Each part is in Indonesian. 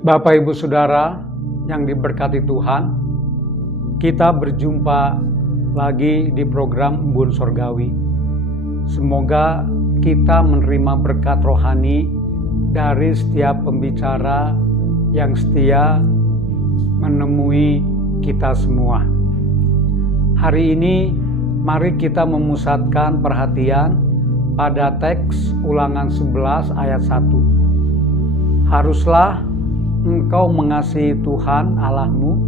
Bapak Ibu Saudara yang diberkati Tuhan, kita berjumpa lagi di program Embun Sorgawi. Semoga kita menerima berkat rohani dari setiap pembicara yang setia menemui kita semua. Hari ini mari kita memusatkan perhatian pada teks Ulangan 11 ayat 1. Haruslah engkau mengasihi Tuhan Allahmu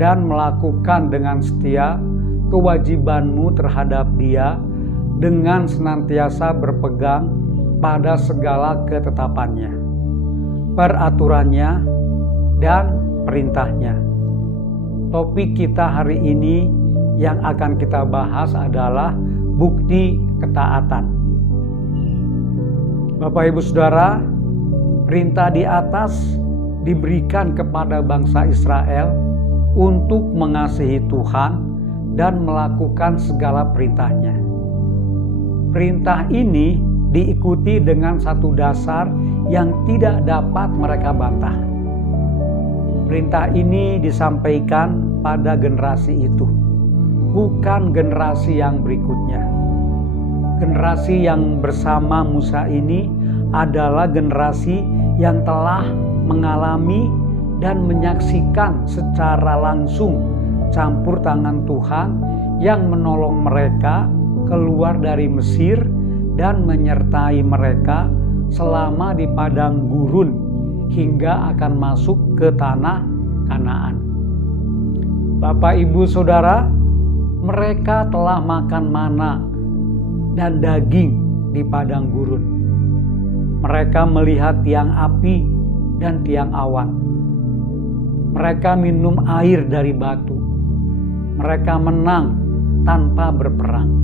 dan melakukan dengan setia kewajibanmu terhadap Dia dengan senantiasa berpegang pada segala ketetapannya, peraturannya, dan perintahnya. Topik kita hari ini yang akan kita bahas adalah bukti ketaatan. Bapak Ibu Saudara, perintah di atas diberikan kepada bangsa Israel untuk mengasihi Tuhan dan melakukan segala perintahnya. Perintah ini diikuti dengan satu dasar yang tidak dapat mereka bantah. Perintah ini disampaikan pada generasi itu, bukan generasi yang berikutnya. Generasi yang bersama Musa ini adalah generasi yang telah mengalami dan menyaksikan secara langsung campur tangan Tuhan yang menolong mereka keluar dari Mesir dan menyertai mereka selama di padang gurun hingga akan masuk ke tanah Kanaan. Bapak Ibu Saudara, mereka telah makan mana dan daging di padang gurun. Mereka melihat tiang api dan tiang awan. Mereka minum air dari batu. Mereka menang tanpa berperang.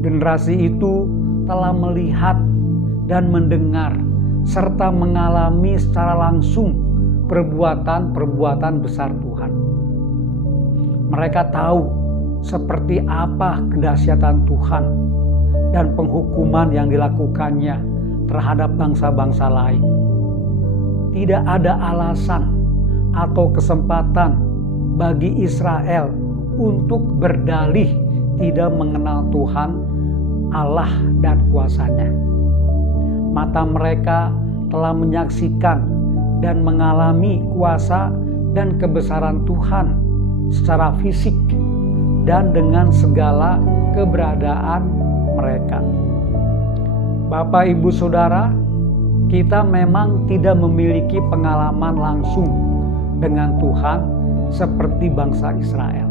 Generasi itu telah melihat dan mendengar serta mengalami secara langsung perbuatan-perbuatan besar Tuhan. Mereka tahu seperti apa kedahsyatan Tuhan dan penghukuman yang dilakukannya terhadap bangsa-bangsa lain. Tidak ada alasan atau kesempatan bagi Israel untuk berdalih tidak mengenal Tuhan, Allah dan kuasanya. Mata mereka telah menyaksikan dan mengalami kuasa dan kebesaran Tuhan secara fisik dan dengan segala keberadaan mereka. Bapak Ibu Saudara, kita memang tidak memiliki pengalaman langsung dengan Tuhan seperti bangsa Israel.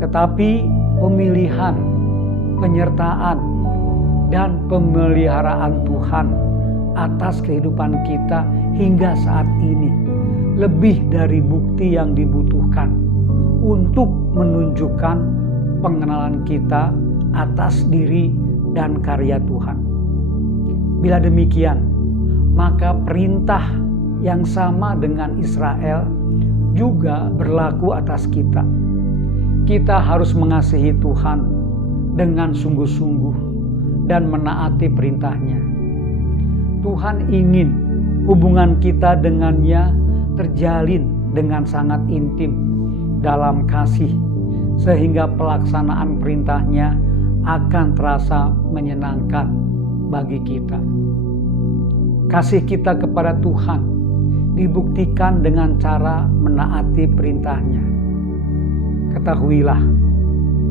Tetapi pemilihan, penyertaan, dan pemeliharaan Tuhan atas kehidupan kita hingga saat ini lebih dari bukti yang dibutuhkan untuk menunjukkan pengenalan kita atas diri dan karya Tuhan. Bila demikian, maka perintah yang sama dengan Israel juga berlaku atas kita. Kita harus mengasihi Tuhan dengan sungguh-sungguh dan menaati perintahnya. Tuhan ingin hubungan kita dengannya terjalin dengan sangat intim dalam kasih, sehingga pelaksanaan perintahnya akan terasa menyenangkan bagi kita. Kasih kita kepada Tuhan dibuktikan dengan cara menaati perintahnya. Ketahuilah,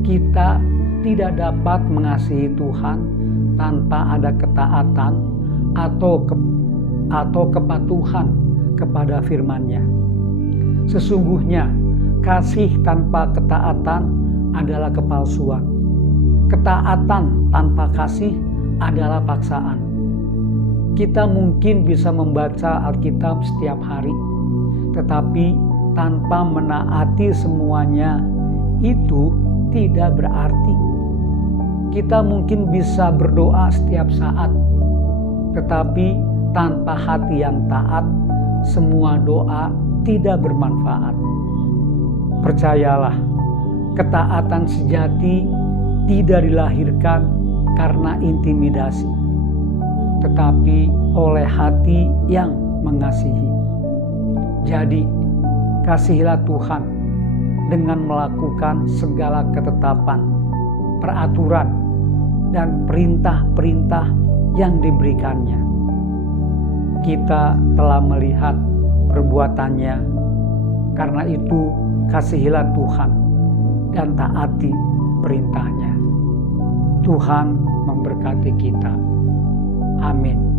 kita tidak dapat mengasihi Tuhan tanpa ada ketaatan atau kepatuhan kepada firman-Nya. Sesungguhnya kasih tanpa ketaatan adalah kepalsuan. Ketaatan tanpa kasih adalah paksaan. Kita mungkin bisa membaca Alkitab setiap hari, tetapi tanpa menaati semuanya, itu tidak berarti. Kita mungkin bisa berdoa setiap saat, tetapi tanpa hati yang taat, semua doa tidak bermanfaat. Percayalah, ketaatan sejati tidak dilahirkan karena intimidasi, tetapi oleh hati yang mengasihi. Jadi, kasihilah Tuhan dengan melakukan segala ketetapan, peraturan, dan perintah-perintah yang diberikannya. Kita telah melihat perbuatannya, karena itu kasihilah Tuhan dan taati perintahnya. Tuhan memberkati kita. Amin.